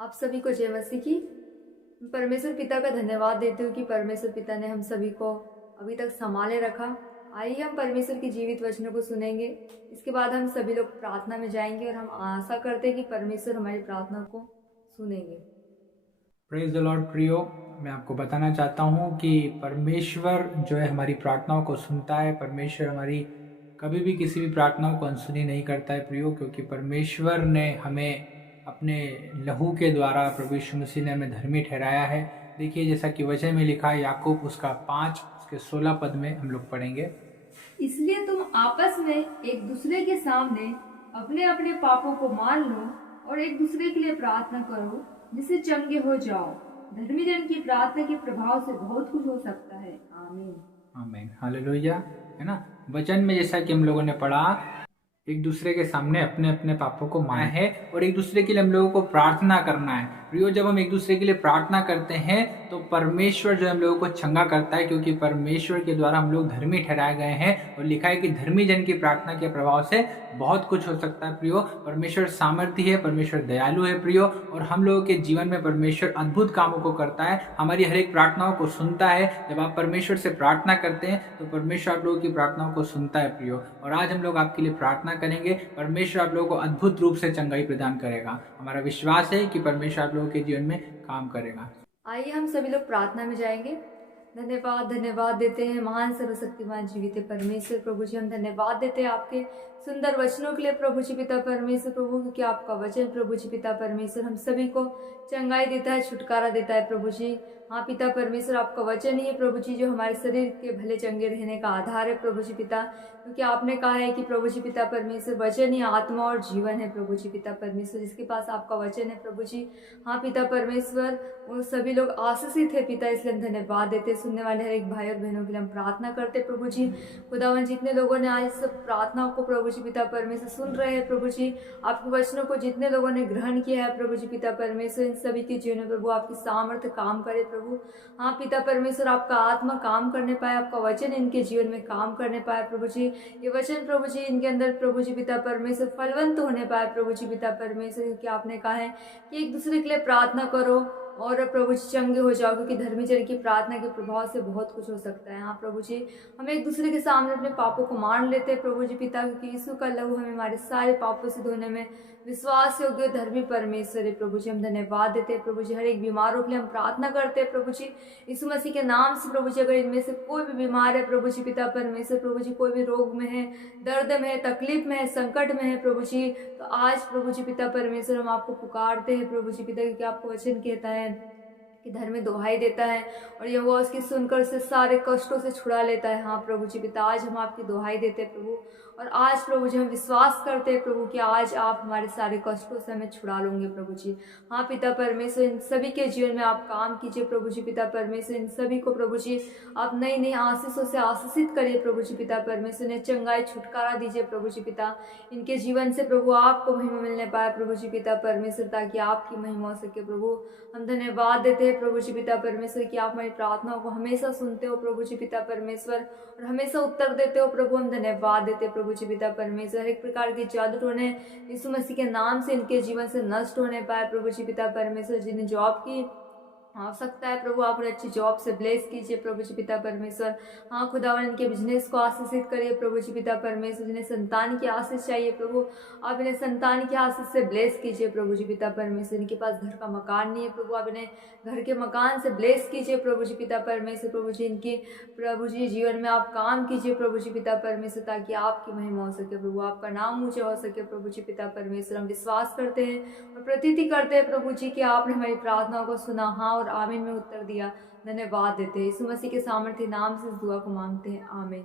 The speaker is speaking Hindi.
आप सभी को जय मसीह की। परमेश्वर पिता का धन्यवाद देती हूँ कि परमेश्वर पिता ने हम सभी को अभी तक संभाले रखा। आइए हम परमेश्वर की जीवित वचनों को सुनेंगे। इसके बाद हम सभी लोग प्रार्थना में जाएंगे और हम आशा करते हैं कि परमेश्वर हमारी प्रार्थना को सुनेंगे। प्रेज द लॉर्ड प्रियो, मैं आपको बताना चाहता हूँ कि परमेश्वर जो है हमारी प्रार्थनाओं को सुनता है। परमेश्वर हमारी कभी भी किसी भी प्रार्थनाओं को अनसुनी नहीं करता है प्रियो, क्योंकि परमेश्वर ने हमें अपने लहू के द्वारा, प्रभु यीशु मसीह ने हमें धर्मी ठहराया है। देखिए, जैसा कि वचन में लिखा है, याकूब उसका 5 उसके 16 पद में हम लोग पढ़ेंगे। इसलिए तुम आपस में एक दूसरे के सामने अपने अपने पापों को मान लो और एक दूसरे के लिए प्रार्थना करो, जिससे चंगे हो जाओ। धर्मी जन की प्रार्थना के प्रभाव से बहुत कुछ हो सकता है। आमीन आमीन, हालेलुया। है ना, वचन में जैसा कि हम लोगों ने पढ़ा, एक दूसरे के सामने अपने अपने पापों को माना है और एक दूसरे के लिए हम लोगों को प्रार्थना करना है। प्रियो, जब हम एक दूसरे के लिए प्रार्थना करते हैं तो परमेश्वर जो हम लोगों को चंगा करता है, क्योंकि परमेश्वर के द्वारा हम लोग धर्मी ठहराए गए हैं। और लिखा है कि धर्मी जन की प्रार्थना के प्रभाव से बहुत कुछ हो सकता है। प्रियो, परमेश्वर सामर्थी है, परमेश्वर दयालु है प्रियो, और हम लोगों के जीवन में परमेश्वर अद्भुत कामों को करता है, हमारी हर एक प्रार्थनाओं को सुनता है। जब आप परमेश्वर से प्रार्थना करते हैं तो परमेश्वर आप लोगों की प्रार्थनाओं को सुनता है प्रियो। और आज हम लोग आपके लिए प्रार्थना करेंगे। परमेश्वर आप लोगों को अद्भुत रूप से चंगाई प्रदान करेगा। हमारा विश्वास है कि परमेश्वर आप लोगों के जीवन में काम करेगा। आइए हम सभी लोग प्रार्थना में जाएंगे। धन्यवाद देते हैं महान सर्वशक्तिमान जीवित परमेश्वर प्रभु जी। हम धन्यवाद देते हैं आपके सुंदर वचनों के लिए प्रभु जी पिता परमेश्वर प्रभु, क्योंकि आपका वचन प्रभु जी पिता परमेश्वर हम सभी को चंगाई देता है, छुटकारा देता है प्रभु जी। हाँ पिता परमेश्वर, आपका वचन ही है प्रभु जी जो हमारे शरीर के भले चंगे रहने का आधार है प्रभु जी पिता, क्योंकि आपने कहा है कि प्रभु जी पिता परमेश्वर वचन ही आत्मा और जीवन है प्रभु जी पिता परमेश्वर, जिसके पास आपका वचन है प्रभु जी। हाँ पिता परमेश्वर, वो सभी लोग आशीषित है पिता, इसलिए हम धन्यवाद देते। सुनने वाले हर एक भाई और बहनों के लिए हम प्रार्थना करते प्रभु जी। खुदावन, जितने लोगों ने आज इस प्रार्थनाओं को प्रभु जी पिता परमेश्वर सुन रहे हैं प्रभु जी, आपके वचनों को जितने लोगों ने ग्रहण किया है प्रभु जी पिता परमेश्वर, इन सभी के जीवन में प्रभु आपकी सामर्थ्य काम करे प्रभु। हाँ पिता परमेश्वर, आपका आत्मा काम करने पाए, आपका वचन इनके जीवन में काम करने पाए प्रभु जी। ये वचन प्रभु जी इनके अंदर प्रभु जी पिता परमेश्वर फलवंत होने पाए प्रभु जी पिता परमेश्वर, क्योंकि आपने कहा है कि एक दूसरे के लिए प्रार्थना करो और प्रभु जी चंगे हो जाओ, क्योंकि धर्मी जन की प्रार्थना के प्रभाव से बहुत कुछ हो सकता है। हाँ प्रभु जी, हम एक दूसरे के सामने अपने पापों को मान लेते हैं प्रभु जी पिता, क्योंकि यीशु का लहू हमें हमारे सारे पापों से धोने में विश्वास योग्य धर्मी परमेश्वर है प्रभु जी। हम धन्यवाद देते हैं प्रभु जी। हर एक बीमारों के लिए हम प्रार्थना करते हैं प्रभु जी, यीशु मसीह के नाम से प्रभु जी। अगर इनमें से कोई भी बीमार है प्रभु जी पिता परमेश्वर प्रभु जी, कोई भी रोग में है, दर्द में है, तकलीफ में है, संकट में है प्रभु जी, तो आज प्रभु जी पिता परमेश्वर हम आपको पुकारते हैं प्रभु जी पिता, क्योंकि आपको वचन कहता है कि धर्म में दुहाई देता है और यह वो उसकी सुनकर से सारे कष्टों से छुड़ा लेता है। हाँ प्रभु जी पिता, आज हम आपकी दुहाई देते हैं प्रभु, और आज प्रभु जी हम विश्वास करते हैं प्रभु कि आज आप हमारे सारे कष्टों से हमें छुड़ा लोगे प्रभु जी। हाँ पिता परमेश्वर, इन सभी के जीवन में आप काम कीजिए प्रभु जी पिता परमेश्वर। इन सभी को प्रभु जी आप नई नई आशीषों से आशीषित करिए प्रभु जी पिता परमेश्वर। ने चंगाई छुटकारा दीजिए प्रभु जी पिता, इनके जीवन से प्रभु आपको महिमा मिलने पाए प्रभु जी पिता परमेश्वर, ताकि आपकी महिमा हो सके प्रभु। हम धन्यवाद देते हैं प्रभु जी पिता परमेश्वर कि आप हमारी प्रार्थनाओं को हमेशा सुनते हो प्रभु जी पिता परमेश्वर, और हमेशा उत्तर देते हो प्रभु। हम धन्यवाद देते हैं प्रभु जी पिता परमेश्वर। हर एक प्रकार के जादू टोने यीशु मसीह के नाम से इनके जीवन से नष्ट होने पाए प्रभु जी पिता परमेश्वर। जिन्हें जॉब की आवश्यकता है प्रभु, आप उन्हें अच्छी जॉब से ब्लेस कीजिए प्रभु जी पिता परमेश्वर। हाँ खुदावन, इनके बिजनेस को आशीषित करिए प्रभु जी पिता परमेश्वर। जिन्हें संतान की आशीष चाहिए प्रभु, आप इन्हें संतान की आशीष से ब्लेस कीजिए प्रभु जी पिता परमेश्वर। इनके पास घर का मकान नहीं है प्रभु, आप इन्हें घर के मकान से ब्लेस कीजिए प्रभु जी पिता परमेश्वर। प्रभु जी इनके प्रभु जी जीवन में आप काम कीजिए प्रभु जी पिता परमेश्वर, ताकि आपकी महिमा हो सके प्रभु, आपका नाम ऊंचा हो सके प्रभु जी पिता परमेश्वर। हम विश्वास करते हैं और प्रतीति करते हैं प्रभु जी कि आपने हमारी प्रार्थनाओं को सुना, हाँ और आमीन में उत्तर दिया। धन्यवाद देते हैं, यीशु मसीह के सामर्थ्य नाम से इस दुआ को मांगते हैं, आमीन।